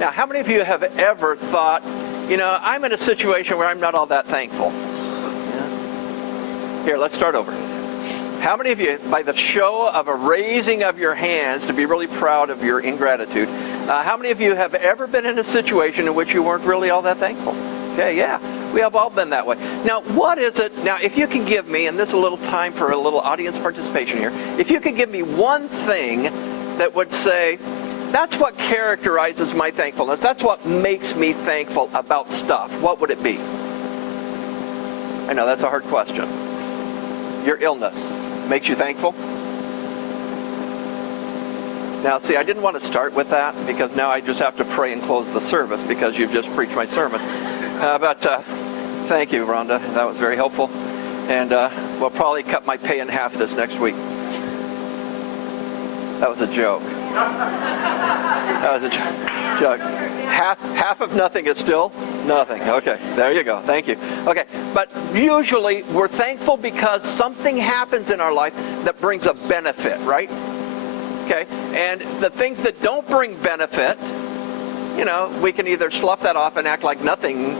Now, how many of you have ever thought, I'm in a situation where I'm not all that thankful? Yeah. Here, let's start over. How many of you, by the show of a raising of your hands to be really proud of your ingratitude, how many of you have ever been in a situation in which you weren't really all that thankful? Okay, yeah, we have all been that way. Now, what is it? Now, if you can give me, and this is a little time for a little audience participation here, if you can give me one thing that would say, that's what characterizes my thankfulness, that's what makes me thankful about stuff, what would it be? I know, that's a hard question. Your illness makes you thankful? Now, see, I didn't want to start with that because now I just have to pray and close the service because you've just preached my sermon. But thank you, Rhonda. That was very helpful. And we'll probably cut my pay in half this next week. That was a joke. That was a joke. Half of nothing is still nothing. Okay, there you go. Thank you. Okay, but usually we're thankful because something happens in our life that brings a benefit, right? Okay, and the things that don't bring benefit, we can either slough that off and act like nothing,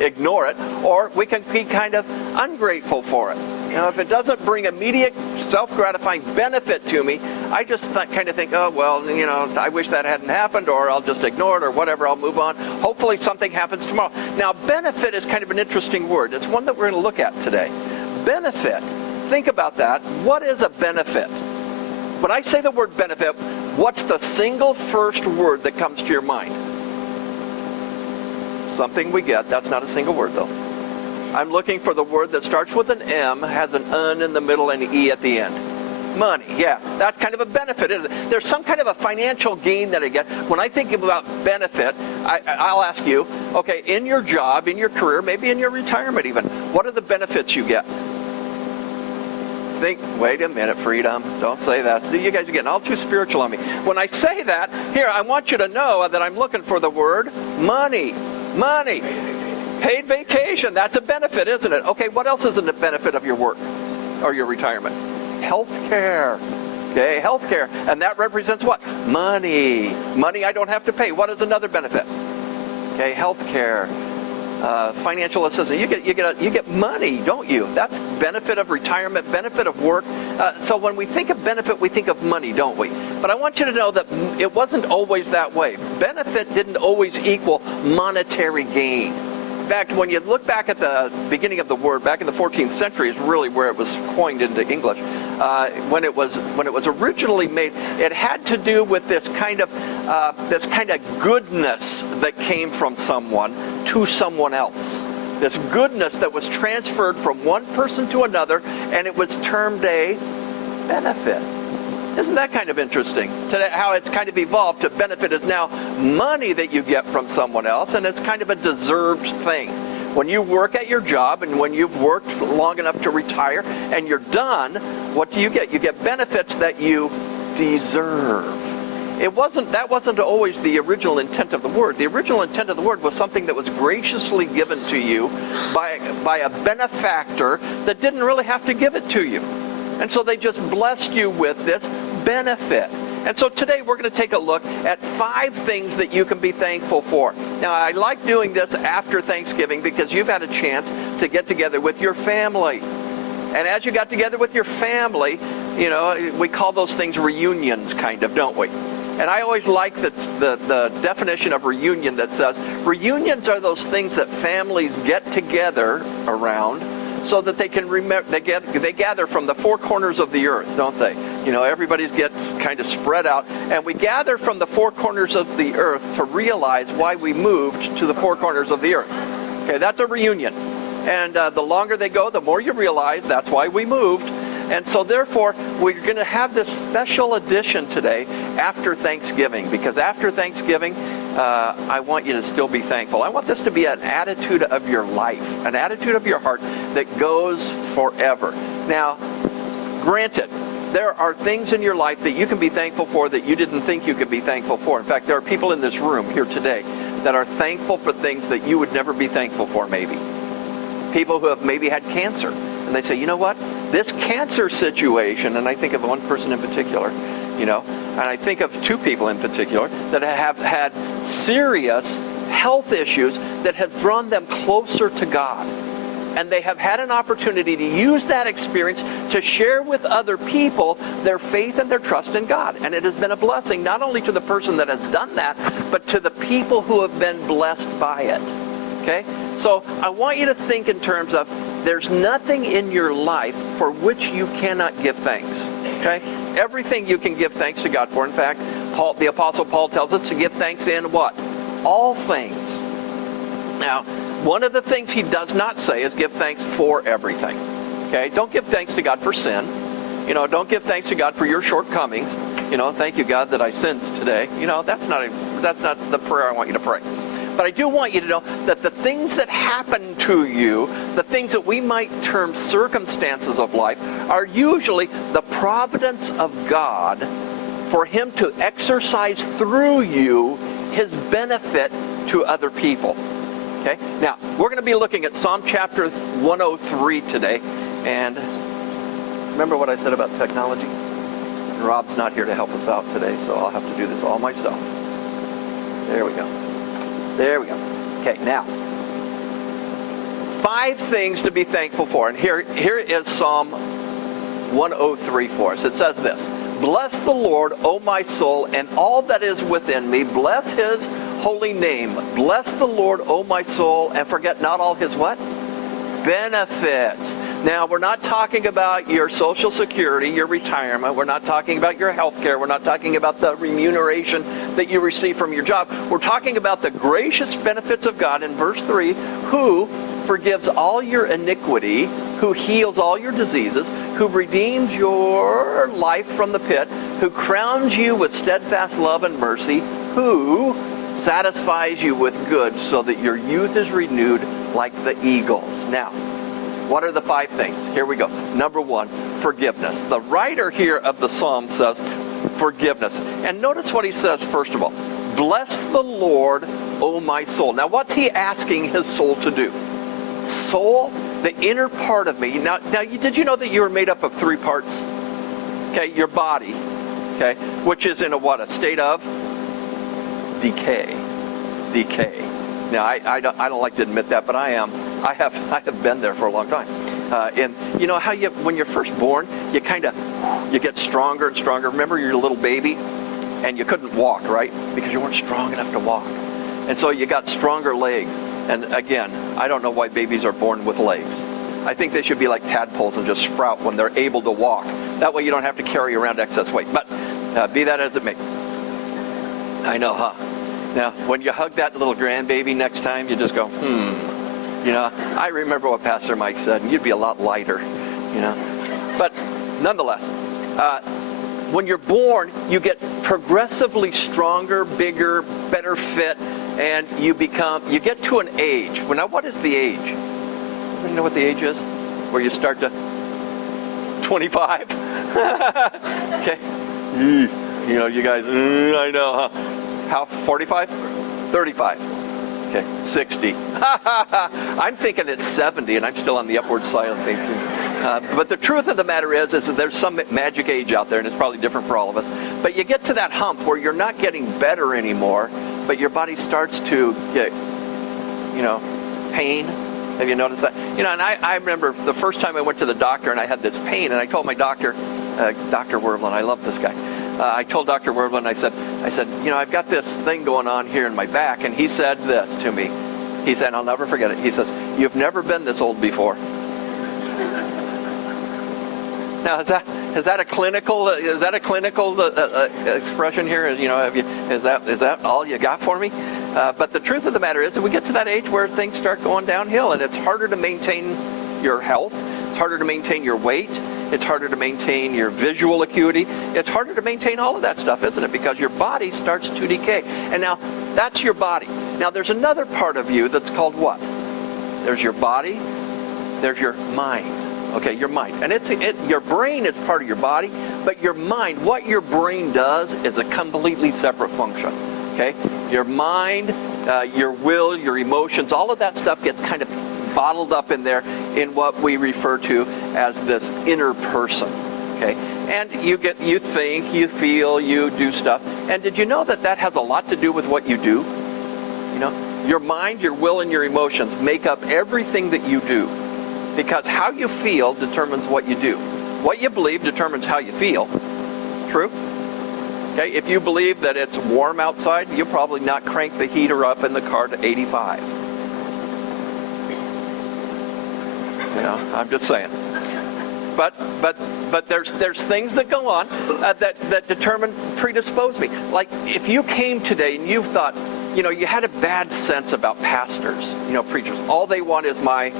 ignore it, or we can be kind of ungrateful for it. If it doesn't bring immediate self-gratifying benefit to me, I just kind of think, oh, well, I wish that hadn't happened, or I'll just ignore it, or whatever, I'll move on. Hopefully something happens tomorrow. Now, benefit is kind of an interesting word. It's one that we're going to look at today. Benefit. Think about that. What is a benefit? When I say the word benefit, what's the single first word that comes to your mind? Something we get. That's not a single word, though. I'm looking for the word that starts with an M, has an N in the middle, and an E at the end. Money, yeah. That's kind of a benefit, isn't it? There's some kind of a financial gain that I get. When I think about benefit, I'll ask you, okay, in your job, in your career, maybe in your retirement even, what are the benefits you get? Wait a minute, freedom. Don't say that. See, you guys are getting all too spiritual on me. When I say that, here, I want you to know that I'm looking for the word money. Money. Paid vacation. That's a benefit, isn't it? Okay, what else is a benefit of your work or your retirement? Health care. Okay, health care. And that represents what? Money. Money I don't have to pay. What is another benefit? Okay, health care. Financial assistance. You get money, don't you? That's benefit of retirement, benefit of work. So when we think of benefit, we think of money, don't we? But I want you to know that it wasn't always that way. Benefit didn't always equal monetary gain. In fact, when you look back at the beginning of the word, back in the 14th century is really where it was coined into English. When it was originally made, it had to do with this kind of goodness that came from someone to someone else. This goodness that was transferred from one person to another, and it was termed a benefit. Isn't that kind of interesting? Today, how it's kind of evolved to benefit is now money that you get from someone else, and it's kind of a deserved thing. When you work at your job and when you've worked long enough to retire and you're done, what do you get? You get benefits that you deserve. That wasn't always the original intent of the word. The original intent of the word was something that was graciously given to you by a benefactor that didn't really have to give it to you. And so they just blessed you with this benefit. And so today we're going to take a look at 5 things that you can be thankful for. Now, I like doing this after Thanksgiving because you've had a chance to get together with your family. And as you got together with your family, we call those things reunions, kind of, don't we? And I always like the definition of reunion that says, reunions are those things that families get together around so that they can remember. They gather from the 4 corners of the earth, don't they? Everybody gets kind of spread out, and we gather from the 4 corners of the earth to realize why we moved to the 4 corners of the earth. Okay, that's a reunion. And the longer they go, the more you realize that's why we moved. And so therefore, we're going to have this special edition today after Thanksgiving, because after Thanksgiving, I want you to still be thankful. I want this to be an attitude of your life, an attitude of your heart that goes forever. Now, granted, there are things in your life that you can be thankful for that you didn't think you could be thankful for. In fact, there are people in this room here today that are thankful for things that you would never be thankful for, maybe. People who have maybe had cancer. And they say, you know what? This cancer situation, and I think of one person in particular, and I think of two people in particular that have had serious health issues that have drawn them closer to God. And they have had an opportunity to use that experience to share with other people their faith and their trust in God. And it has been a blessing not only to the person that has done that, but to the people who have been blessed by it. Okay? So I want you to think in terms of there's nothing in your life for which you cannot give thanks. Okay? Everything you can give thanks to God for. In fact, the Apostle Paul tells us to give thanks in what? All things. Now, one of the things he does not say is give thanks for everything. Okay? Don't give thanks to God for sin. Don't give thanks to God for your shortcomings. Thank you, God, that I sinned today. That's not the prayer I want you to pray. But I do want you to know that the things that happen to you, the things that we might term circumstances of life, are usually the providence of God for him to exercise through you his benefit to other people. Okay? Now, we're going to be looking at Psalm chapter 103 today. And remember what I said about technology? Rob's not here to help us out today, so I'll have to do this all myself. There we go. There we go. Okay, now, 5 things to be thankful for. And here is Psalm 103 for us. It says this: Bless the Lord, O my soul, and all that is within me. Bless his holy name. Bless the Lord, O my soul, and forget not all his what? Benefits. Now, we're not talking about your Social Security, your retirement. We're not talking about your health care. We're not talking about the remuneration that you receive from your job. We're talking about the gracious benefits of God in verse 3, who forgives all your iniquity, who heals all your diseases, who redeems your life from the pit, who crowns you with steadfast love and mercy, who satisfies you with good so that your youth is renewed like the eagles. Now, what are the 5 things? Here we go. Number 1, forgiveness. The writer here of the psalm says forgiveness. And notice what he says first of all. Bless the Lord, O my soul. Now, what's he asking his soul to do? Soul, the inner part of me. Now, did you know that you are made up of 3 parts? Okay, your body, okay, which is in a state of decay. Now, I don't like to admit that, but I am. I have been there for a long time. And you know how when you're first born, you get stronger and stronger. Remember, you're a little baby, and you couldn't walk, right? Because you weren't strong enough to walk. And so you got stronger legs. And again, I don't know why babies are born with legs. I think they should be like tadpoles and just sprout when they're able to walk. That way you don't have to carry around excess weight. But be that as it may. I know, huh? Now, when you hug that little grandbaby next time, you just go, I remember what Pastor Mike said, and you'd be a lot lighter, But nonetheless, when you're born, you get progressively stronger, bigger, better fit, and you get to an age. Well, now, what is the age? Anybody know what the age is? Where you start to 25? Okay. You guys, I know, huh? How, 45? 35. Okay, 60. I'm thinking it's 70, and I'm still on the upward side of things. But the truth of the matter is that there's some magic age out there, and it's probably different for all of us. But you get to that hump where you're not getting better anymore, but your body starts to get, pain. Have you noticed that? And I remember the first time I went to the doctor, and I had this pain, and I told my doctor, Dr. Werblin, I love this guy. I told Dr. Werblin, I said, I've got this thing going on here in my back, and he said this to me. He said, I'll never forget it. He says, you've never been this old before. Now, is that a clinical expression here? Is that all you got for me? But the truth of the matter is that we get to that age where things start going downhill, and it's harder to maintain your health. It's harder to maintain your weight. It's harder to maintain your visual acuity. It's harder to maintain all of that stuff, isn't it? Because your body starts to decay. And now, that's your body. Now, there's another part of you that's called what? There's your body. There's your mind. Okay, your mind. And your brain is part of your body, but your mind, what your brain does is a completely separate function. Okay? Your mind, your will, your emotions, all of that stuff gets kind of bottled up in there in what we refer to as this inner person. Okay? And you think, you feel, you do stuff. And did you know that has a lot to do with what you do? You know, your mind, your will, and your emotions make up everything that you do. Because how you feel determines what you do. What you believe determines how you feel. True? Okay, if you believe that it's warm outside, you'll probably not crank the heater up in the car to 85. You know, I'm just saying. But there's things that go on that predispose me. Like if you came today and you thought, you know, you had a bad sense about pastors, you know, preachers. All they want is my...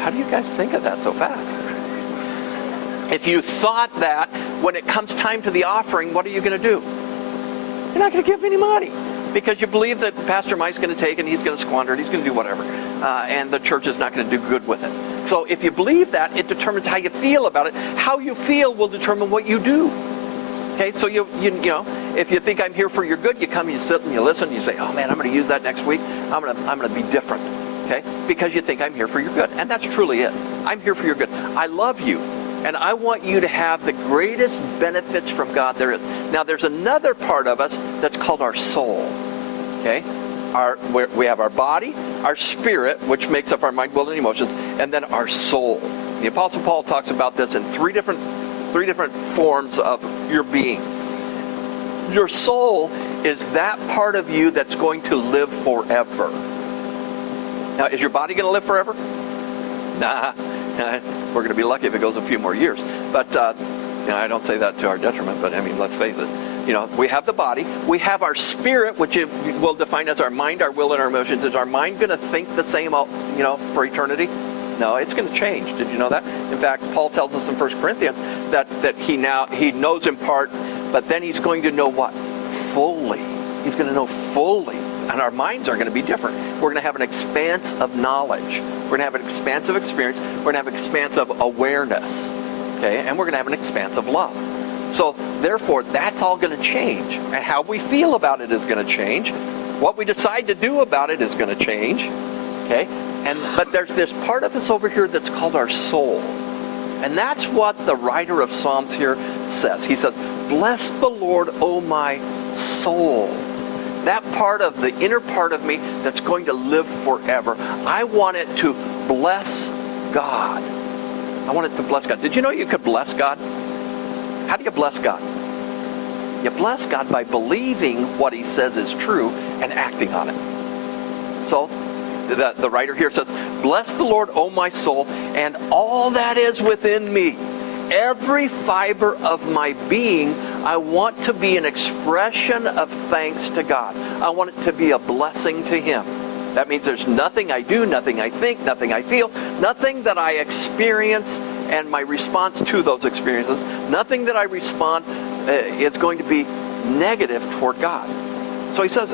How do you guys think of that so fast? If you thought that, when it comes time to the offering, what are you going to do? You're not going to give any money because you believe that Pastor Mike's going to take it and he's going to squander it, he's going to do whatever, and the church is not going to do good with it. So if you believe that, it determines how you feel about it. How you feel will determine what you do. Okay, so you know, if you think I'm here for your good, you come, you sit, and you listen, and you say, oh man, I'm going to use that next week. I'm going to be different. Okay, because you think I'm here for your good, and that's truly it. I'm here for your good. I love you. And I want you to have the greatest benefits from God there is. Now, there's another part of us that's called our soul. Okay? We have our body, our spirit, which makes up our mind, will, and emotions, and then our soul. The Apostle Paul talks about this in three different forms of your being. Your soul is that part of you that's going to live forever. Now, is your body going to live forever? Nah. We're going to be lucky if it goes a few more years. But you know, I don't say that to our detriment, but I mean, let's face it. You know, we have the body. We have our spirit, which we'll define as our mind, our will, and our emotions. Is our mind going to think the same, you know, for eternity? No, it's going to change. Did you know that? In fact, Paul tells us in 1 Corinthians that he knows in part, but then he's going to know what? Fully. He's going to know fully. And our minds are going to be different. We're going to have an expanse of knowledge. We're going to have an expanse of experience. We're going to have an expanse of awareness. Okay? And we're going to have an expanse of love. So, therefore, that's all going to change. And how we feel about it is going to change. What we decide to do about it is going to change. Okay? But there's this part of us over here that's called our soul. And that's what the writer of Psalms here says. He says, "Bless the Lord, O my soul." That part of the inner part of me that's going to live forever. I want it to bless God. I want it to bless God. Did you know you could bless God? How do you bless God? You bless God by believing what he says is true and acting on it. So, the writer here says, "Bless the Lord, O my soul, and all that is within me. Every fiber of my being, I want to be an expression of thanks to God. I want it to be a blessing to him." That means there's nothing I do, nothing I think, nothing I feel, nothing that I experience and my response to those experiences, nothing that I respond is going to be negative toward God. So he says,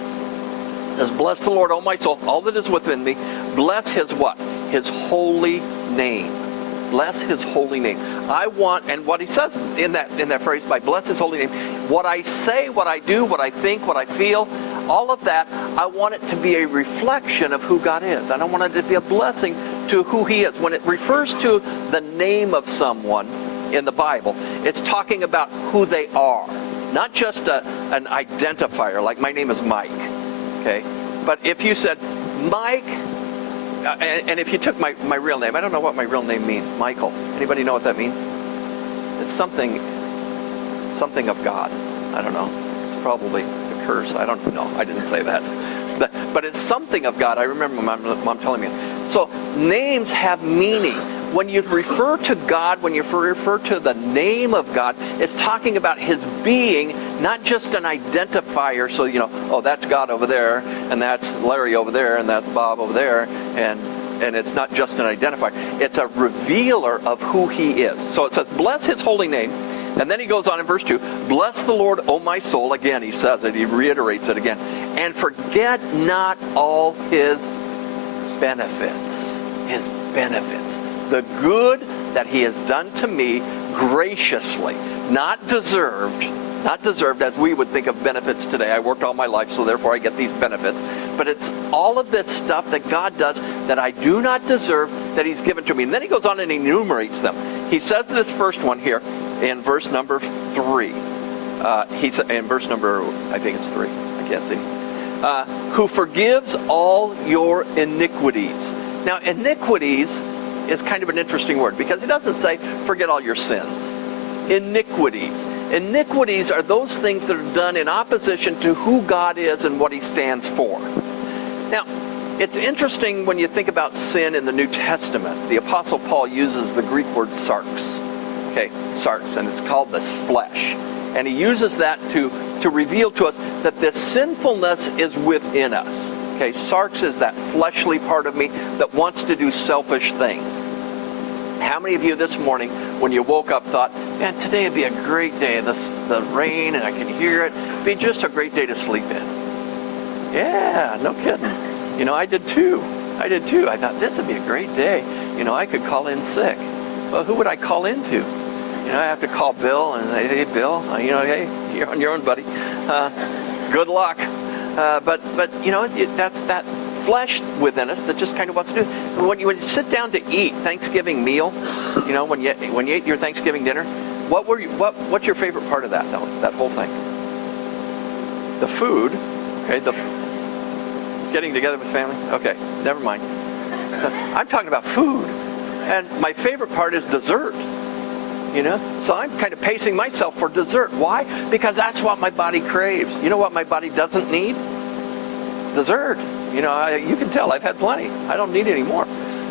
"Bless the Lord, O my soul, all that is within me. Bless his what? His holy name." Bless his holy name. I want, and what he says in that phrase, by bless his holy name, what I say, what I do, what I think, what I feel, all of that, I want it to be a reflection of who God is. I don't want it to be a blessing to who he is. When it refers to the name of someone in the Bible, it's talking about who they are. Not just an identifier, like my name is Mike. Okay? But if you said, Mike, and if you took my real name, I don't know what my real name means, Michael. Anybody know what that means? It's something of God. I don't know. It's probably a curse. I don't know. I didn't say that. But it's something of God. I remember my mom telling me. So names have meaning. When you refer to God, when you refer to the name of God, it's talking about his being, not just an identifier. So, you know, oh, that's God over there, and that's Larry over there, and that's Bob over there, and it's not just an identifier. It's a revealer of who he is. So it says, bless his holy name. And then he goes on in verse 2, bless the Lord, O my soul. Again, he says it. He reiterates it again. And forget not all his benefits. His benefits. The good that he has done to me graciously, not deserved as we would think of benefits today. I worked all my life, so therefore I get these benefits. But it's all of this stuff that God does that I do not deserve, that he's given to me. And then he goes on and enumerates them. He says this first one here, in verse number 3. He's in verse number, I think it's 3. I can't see. Who forgives all your iniquities. Now, iniquities is kind of an interesting word because it doesn't say forget all your sins. Iniquities. Iniquities are those things that are done in opposition to who God is and what he stands for. Now, it's interesting when you think about sin in the New Testament. The Apostle Paul uses the Greek word sarx. Okay, sarx, and it's called the flesh. And he uses that to reveal to us that this sinfulness is within us. Okay, sarx is that fleshly part of me that wants to do selfish things. How many of you this morning, when you woke up, thought, man, today would be a great day. The rain, and I can hear it. It'd be just a great day to sleep in. Yeah, no kidding. You know, I did too. I thought, this would be a great day. You know, I could call in sick. Well, who would I call into? You know, I have to call Bill and say, hey, Bill, you know, hey, you're on your own, buddy. Good luck. But you know, that's that flesh within us that just kind of wants to do it. When you sit down to eat Thanksgiving meal, you know, when you ate your Thanksgiving dinner, what's your favorite part of that whole thing? The food, okay, the getting together with family. Okay, never mind. I'm talking about food, and my favorite part is dessert. You know, so I'm kind of pacing myself for dessert. Why? Because that's what my body craves. You know what my body doesn't need? Dessert. You know, you can tell I've had plenty. I don't need any more.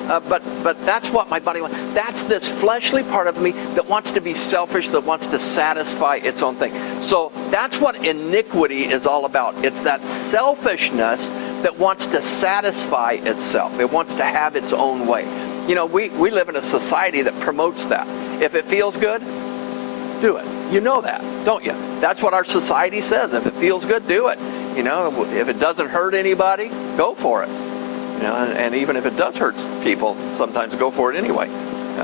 But that's what my body wants. That's this fleshly part of me that wants to be selfish, that wants to satisfy its own thing. So that's what iniquity is all about. It's that selfishness that wants to satisfy itself. It wants to have its own way. You know, we live in a society that promotes that. If it feels good, do it. You know that, don't you? That's what our society says. If it feels good, do it. You know, if it doesn't hurt anybody, go for it. You know, and even if it does hurt people, sometimes go for it anyway,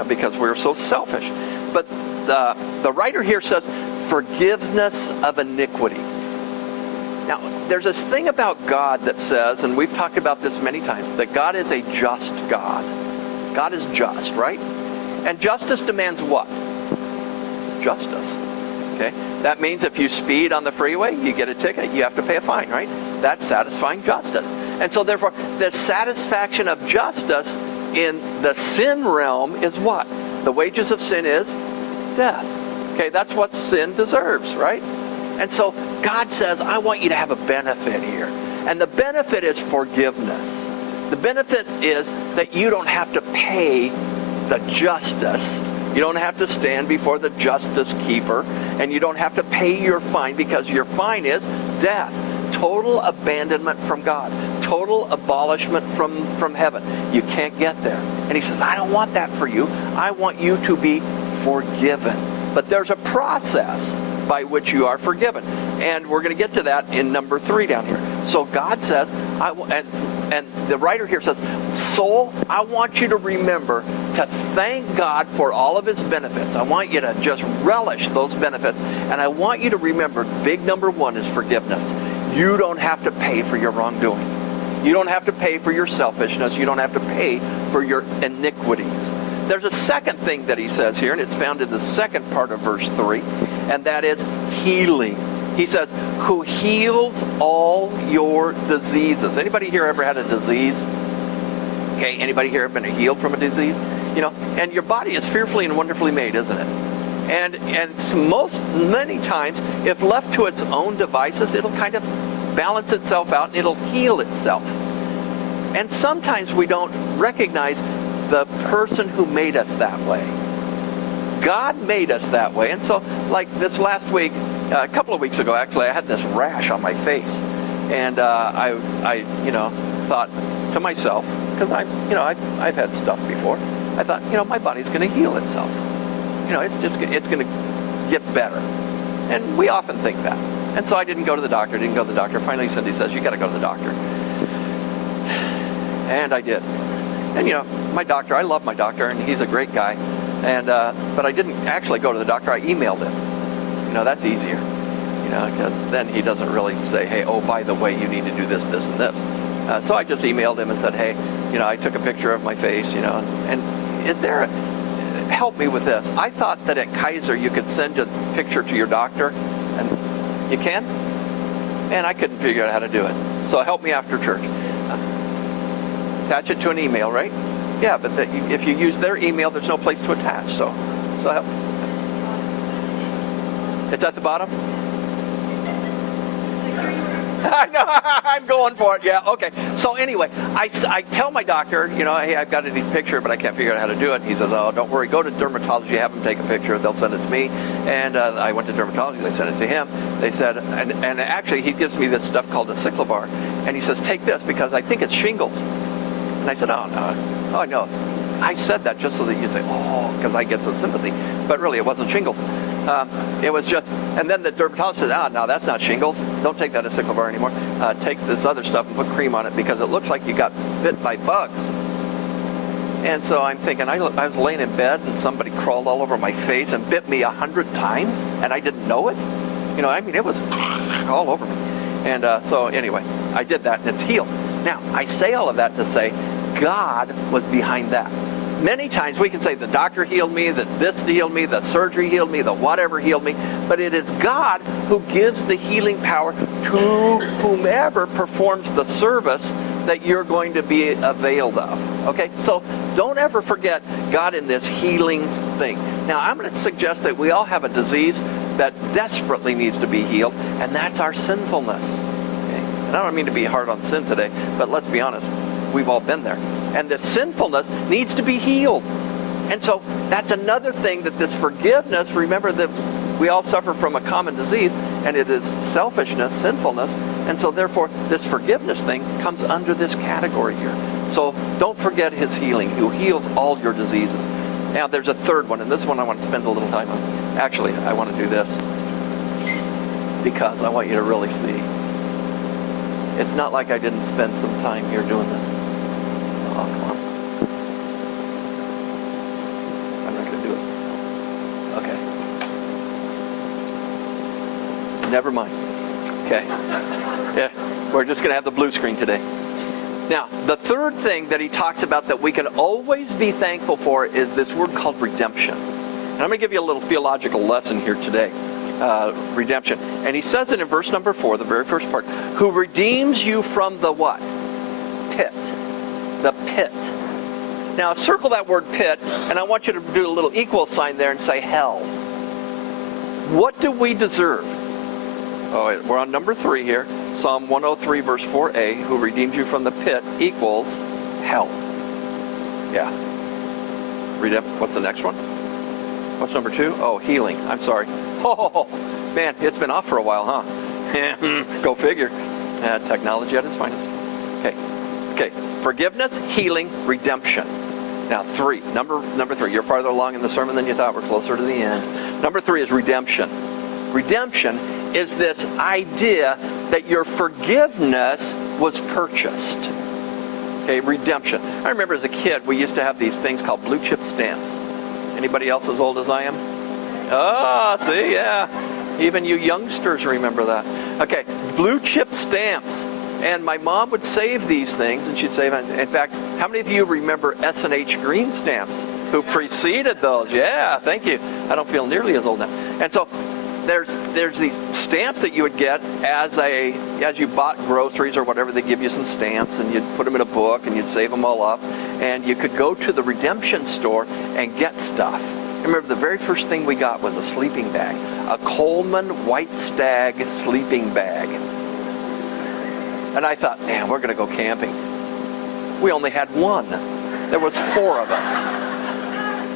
because we're so selfish. But the writer here says, forgiveness of iniquity. Now, there's this thing about God that says, and we've talked about this many times, that God is a just God. God is just, right? And justice demands what? Justice. Okay? That means if you speed on the freeway, you get a ticket, you have to pay a fine, right? That's satisfying justice. And so therefore, the satisfaction of justice in the sin realm is what? The wages of sin is death. Okay, that's what sin deserves, right? And so God says, I want you to have a benefit here. And the benefit is forgiveness. The benefit is that you don't have to pay the justice. You don't have to stand before the justice keeper, and you don't have to pay your fine, because your fine is death. Total abandonment from God. Total abolishment from heaven. You can't get there. And he says, I don't want that for you. I want you to be forgiven. But there's a process by which you are forgiven. And we're going to get to that in number 3 down here. So God says, and the writer here says, soul, I want you to remember to thank God for all of his benefits. I want you to just relish those benefits. And I want you to remember, big number 1 is forgiveness. You don't have to pay for your wrongdoing. You don't have to pay for your selfishness. You don't have to pay for your iniquities. There's a second thing that he says here, and it's found in the second part of verse 3, and that is healing. He says, who heals all your diseases. Anybody here ever had a disease? Okay, anybody here ever been healed from a disease? You know, and your body is fearfully and wonderfully made, isn't it? And many times, if left to its own devices, it'll kind of balance itself out and it'll heal itself. And sometimes we don't recognize the person who made us that way. God made us that way. And so, like this last week, a couple of weeks ago, actually, I had this rash on my face. And I thought to myself, because I've had stuff before, I thought, my body's going to heal itself. It's going to get better. And we often think that. And so I didn't go to the doctor. Finally, Cindy says, you got to go to the doctor. And I did. And my doctor, I love my doctor, and he's a great guy. And but I didn't actually go to the doctor. I emailed him. That's easier. Because then he doesn't really say, hey, oh, by the way, you need to do this, this, and this. So I just emailed him and said, hey, I took a picture of my face, and is there help me with this. I thought that at Kaiser you could send a picture to your doctor, and you can? Man, I couldn't figure out how to do it. So help me after church. Attach it to an email, right? Yeah, but if you use their email, there's no place to attach. So help. It's at the bottom? I know, I'm going for it. Yeah, okay. So anyway, I tell my doctor, hey, I've got a neat picture, but I can't figure out how to do it. And he says, oh, don't worry. Go to dermatology. Have them take a picture. They'll send it to me. And I went to dermatology. They sent it to him. They said, and actually he gives me this stuff called a cyclobar. And he says, take this because I think it's shingles. And I said, oh, no. Oh, no. I said that just so that you'd say, oh, because I get some sympathy. But really, it wasn't shingles. It was just, and then the dermatologist said, no, that's not shingles. Don't take that as cyclobar anymore. Take this other stuff and put cream on it because it looks like you got bit by bugs. And so I'm thinking, I was laying in bed and somebody crawled all over my face and bit me 100 times and I didn't know it. It was all over me. And so anyway, I did that and it's healed. Now, I say all of that to say God was behind that. Many times we can say the doctor healed me, that this healed me, the surgery healed me, the whatever healed me, but it is God who gives the healing power to whomever performs the service that you're going to be availed of. Okay, so don't ever forget God in this healing thing. Now, I'm going to suggest that we all have a disease that desperately needs to be healed, and that's our sinfulness. Okay? And I don't mean to be hard on sin today, but let's be honest, we've all been there. And the sinfulness needs to be healed. And so that's another thing that this forgiveness, remember that we all suffer from a common disease, and it is selfishness, sinfulness, and so therefore this forgiveness thing comes under this category here. So don't forget his healing, who heals all your diseases. Now there's a third one, and this one I want to spend a little time on. Actually, I want to do this because I want you to really see. It's not like I didn't spend some time here doing this. Oh, come on. I'm not going to do it. Okay. Never mind. Okay. Yeah, we're just going to have the blue screen today. Now, the third thing that he talks about that we can always be thankful for is this word called redemption. And I'm going to give you a little theological lesson here today. Redemption. And he says it in verse number 4, the very first part, who redeems you from the what? Pit. The pit. Now circle that word pit, and I want you to do a little equal sign there and say hell. What do we deserve? Oh, we're on number 3 here. Psalm 103 verse 4a, who redeems you from the pit equals hell. Yeah. What's the next one? What's number 2? Oh, healing. I'm sorry. Oh, man, it's been off for a while, huh? Go figure. Technology at its finest. Okay. Forgiveness, healing, redemption. Now, 3. Number 3. You're farther along in the sermon than you thought. We're closer to the end. Number 3 is redemption. Redemption is this idea that your forgiveness was purchased. Okay, redemption. I remember as a kid, we used to have these things called blue chip stamps. Anybody else as old as I am? Oh, see, yeah. Even you youngsters remember that. Okay, blue chip stamps. And my mom would save these things, and she'd save, in fact, how many of you remember S&H green stamps who preceded those? Yeah, thank you. I don't feel nearly as old now. And so there's these stamps that you would get as you bought groceries or whatever. They give you some stamps, and you'd put them in a book, and you'd save them all up. And you could go to the redemption store and get stuff. I remember the very first thing we got was a sleeping bag. A Coleman White Stag sleeping bag. And I thought, man, we're going to go camping. We only had one. There was 4 of us.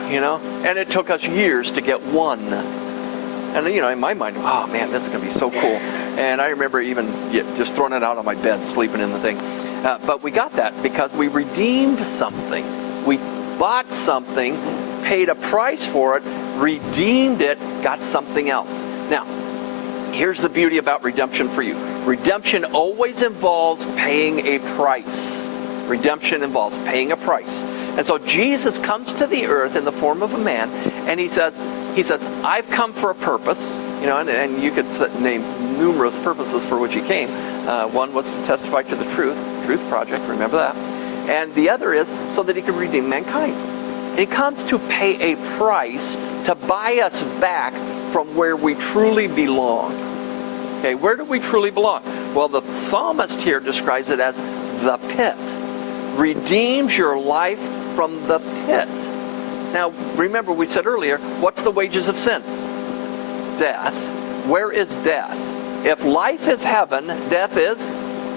And it took us years to get one. And, in my mind, oh, man, this is going to be so cool. And I remember even just throwing it out on my bed, sleeping in the thing. But we got that because we redeemed something. We bought something, paid a price for it, redeemed it, got something else. Now, here's the beauty about redemption for you. Redemption always involves paying a price. Redemption involves paying a price. And so Jesus comes to the earth in the form of a man, and he says, I've come for a purpose, and you could name numerous purposes for which he came. One was to testify to the Truth Project, remember that. And the other is so that he could redeem mankind. He comes to pay a price to buy us back from where we truly belong. Okay, where do we truly belong? Well, the psalmist here describes it as the pit. Redeems your life from the pit. Now, remember we said earlier, what's the wages of sin? Death. Where is death? If life is heaven, death is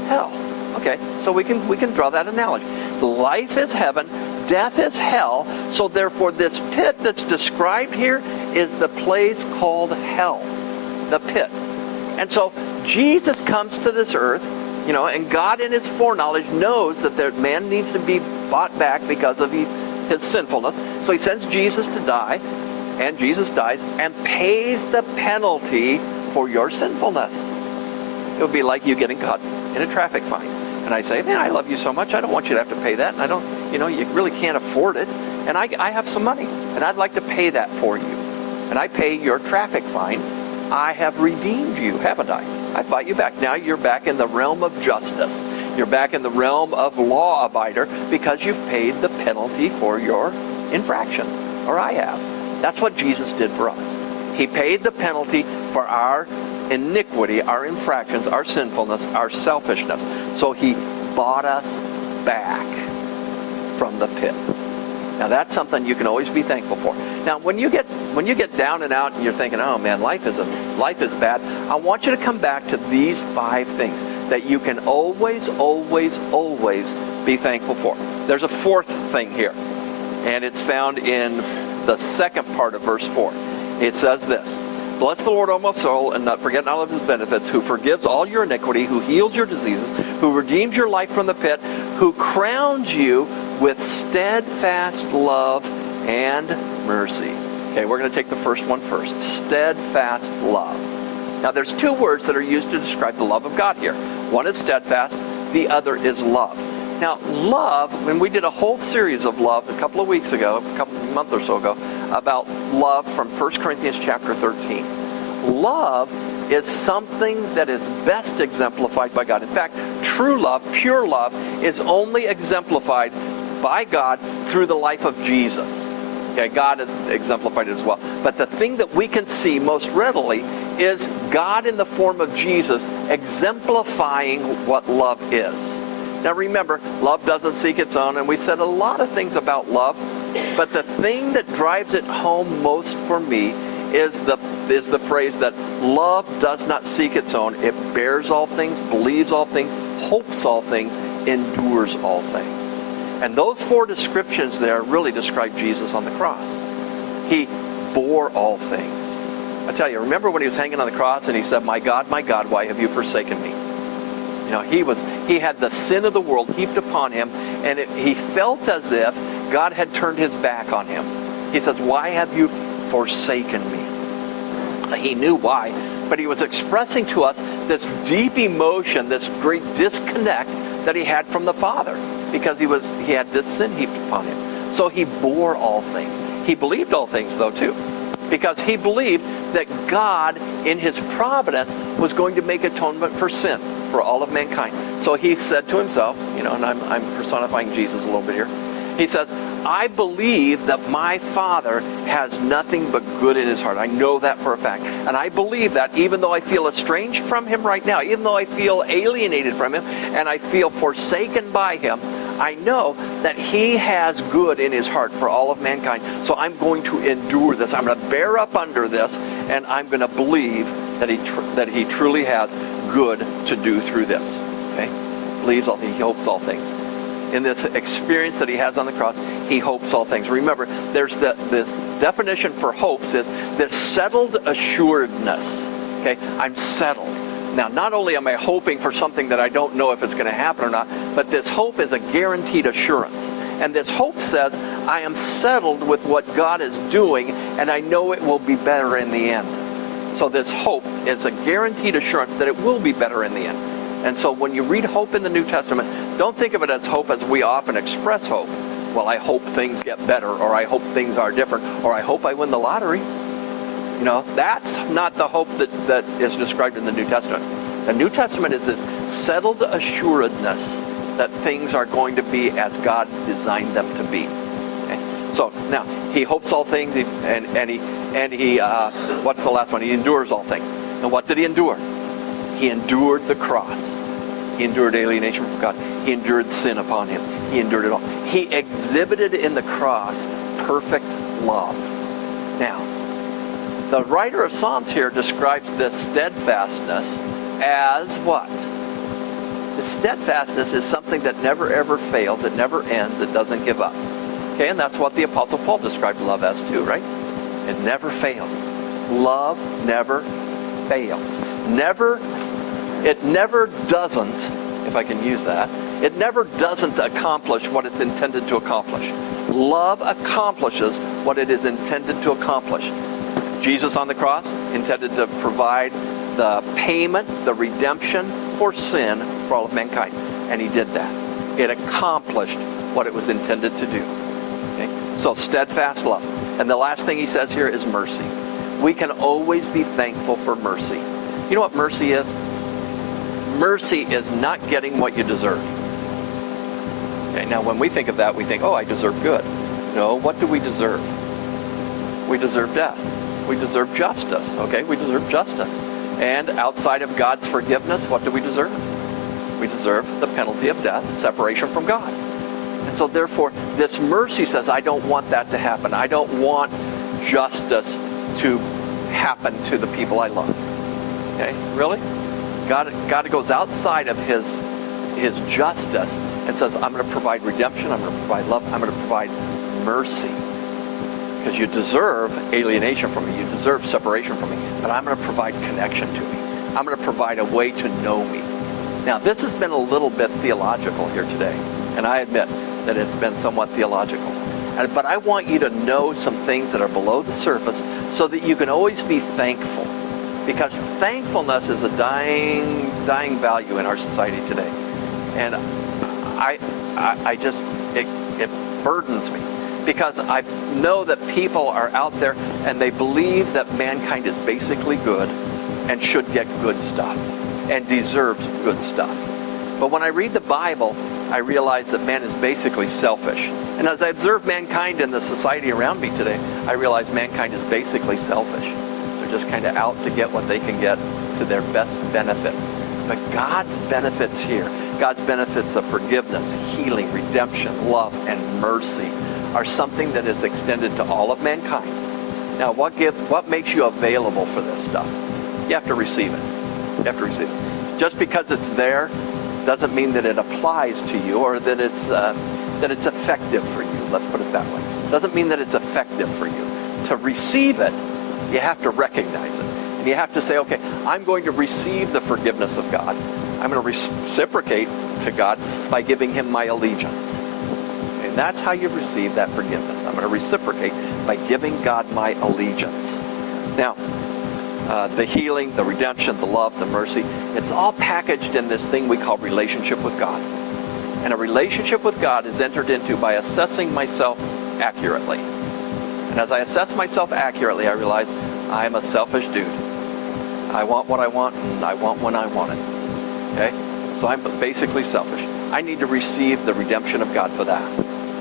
hell. Okay, so we can draw that analogy. Life is heaven, death is hell, so therefore this pit that's described here is the place called hell, the pit. And so Jesus comes to this earth, and God in his foreknowledge knows that man needs to be bought back because of his sinfulness. So he sends Jesus to die, and Jesus dies and pays the penalty for your sinfulness. It would be like you getting caught in a traffic fine. And I say, man, I love you so much, I don't want you to have to pay that. And I don't, you really can't afford it. And I have some money, and I'd like to pay that for you. And I pay your traffic fine. I have redeemed you, haven't I? I bought you back. Now you're back in the realm of justice. You're back in the realm of law abider because you've paid the penalty for your infraction. Or I have. That's what Jesus did for us. He paid the penalty for our iniquity, our infractions, our sinfulness, our selfishness. So he bought us back from the pit. Now that's something you can always be thankful for. Now when you get down and out and you're thinking, oh man, life is bad, I want you to come back to these 5 things that you can always, always, always be thankful for. There's a 4th thing here, and it's found in the second part of verse 4. It says this: Bless the Lord, O my soul, and not forget all of his benefits, who forgives all your iniquity, who heals your diseases, who redeems your life from the pit, who crowns you with steadfast love and mercy. Okay, we're going to take the first one first. Steadfast love. Now, there's 2 words that are used to describe the love of God here. One is steadfast, the other is love. Now, love, when we did a whole series of love a couple of weeks ago, a month or so ago, about love from 1 Corinthians chapter 13. Love is something that is best exemplified by God. In fact, true love, pure love, is only exemplified by God through the life of Jesus. Okay, God has exemplified it as well. But the thing that we can see most readily is God in the form of Jesus exemplifying what love is. Now remember, love doesn't seek its own, and we said a lot of things about love, but the thing that drives it home most for me is the phrase that love does not seek its own. It bears all things, believes all things, hopes all things, endures all things. And those 4 descriptions there really describe Jesus on the cross. He bore all things. I tell you, remember when he was hanging on the cross and he said, my God, why have you forsaken me? He had the sin of the world heaped upon him, and he felt as if God had turned his back on him. He says, why have you forsaken me? He knew why, but he was expressing to us this deep emotion, this great disconnect that he had from the Father, because he had this sin heaped upon him. So he bore all things. He believed all things, though, too, because he believed that God, in his providence, was going to make atonement for sin for all of mankind. So he said to himself, and I'm personifying Jesus a little bit here. He says, I believe that my Father has nothing but good in his heart. I know that for a fact. And I believe that even though I feel estranged from him right now, even though I feel alienated from him, and I feel forsaken by him, I know that he has good in his heart for all of mankind. So I'm going to endure this. I'm going to bear up under this, and I'm going to believe that he truly has good to do through this. Okay? Believes all things. He hopes all things. In this experience that he has on the cross, he hopes all things. Remember, there's this definition for hopes is this settled assuredness. Okay? I'm settled. Now, not only am I hoping for something that I don't know if it's going to happen or not, but this hope is a guaranteed assurance. And this hope says, I am settled with what God is doing, and I know it will be better in the end. So this hope is a guaranteed assurance that it will be better in the end. And so when you read hope in the New Testament, don't think of it as hope as we often express hope. Well, I hope things get better, or I hope things are different, or I hope I win the lottery. That's not the hope that is described in the New Testament. The New Testament is this settled assuredness that things are going to be as God designed them to be. Okay? So now he hopes all things, and he what's the last one? He endures all things. And what did he endure? He endured the cross. He endured alienation from God. He endured sin upon him. He endured it all. He exhibited in the cross perfect love. Now, the writer of Psalms here describes this steadfastness as what? The steadfastness is something that never ever fails. It never ends. It doesn't give up. Okay, and that's what the Apostle Paul described love as too, right? It never fails. Love never fails. It never doesn't, if I can use that, it never doesn't accomplish what it's intended to accomplish. Love accomplishes what it is intended to accomplish. Jesus on the cross intended to provide the payment, the redemption for sin for all of mankind. And he did that. It accomplished what it was intended to do. Okay? So steadfast love. And the last thing he says here is mercy. We can always be thankful for mercy. You know what mercy is? Mercy is not getting what you deserve. Okay, now when we think of that, we think, oh, I deserve good. No, what do we deserve? We deserve death. We deserve justice. Okay, we deserve justice. And outside of God's forgiveness, what do we deserve? We deserve the penalty of death, separation from God. And so therefore, this mercy says, I don't want that to happen. I don't want justice to happen to the people I love. Okay, really? God goes outside of his justice and says, I'm going to provide redemption, I'm going to provide love, I'm going to provide mercy. Because you deserve alienation from me, you deserve separation from me, but I'm going to provide connection to me. I'm going to provide a way to know me. Now, this has been a little bit theological here today, and I admit that it's been somewhat theological. But I want you to know some things that are below the surface so that you can always be thankful. Because thankfulness is a dying value in our society today. And it burdens me. Because I know that people are out there and they believe that mankind is basically good and should get good stuff and deserves good stuff. But when I read the Bible, I realize that man is basically selfish. And as I observe mankind in the society around me today, I realize mankind is basically selfish. They're just kind of out to get what they can get to their best benefit. But God's benefits here, God's benefits of forgiveness, healing, redemption, love, and mercy are something that is extended to all of mankind. Now, what makes you available for this stuff? You have to receive it. You have to receive it. Just because it's there doesn't mean that it applies to you or that it's effective for you. Let's put it that way. Doesn't mean that it's effective for you. To receive it, you have to recognize it. And you have to say, okay, I'm going to receive the forgiveness of God. I'm going to reciprocate to God by giving him my allegiance. And that's how you receive that forgiveness. I'm going to reciprocate by giving God my allegiance. Now, the healing, the redemption, the love, the mercy, it's all packaged in this thing we call relationship with God. And a relationship with God is entered into by assessing myself accurately. And as I assess myself accurately, I realize I'm a selfish dude. I want what I want, and I want when I want it. Okay? So I'm basically selfish. I need to receive the redemption of God for that,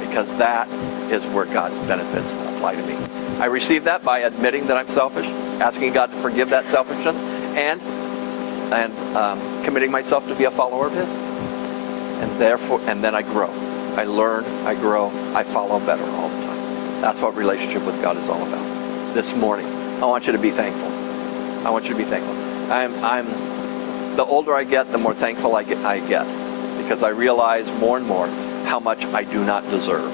because that is where God's benefits apply to me. I receive that by admitting that I'm selfish, asking God to forgive that selfishness, and committing myself to be a follower of his. And then I grow. I learn, I grow, I follow better all the time. That's what relationship with God is all about. This morning, I want you to be thankful. I want you to be thankful. The older I get, the more thankful I get, because I realize more and more how much I do not deserve.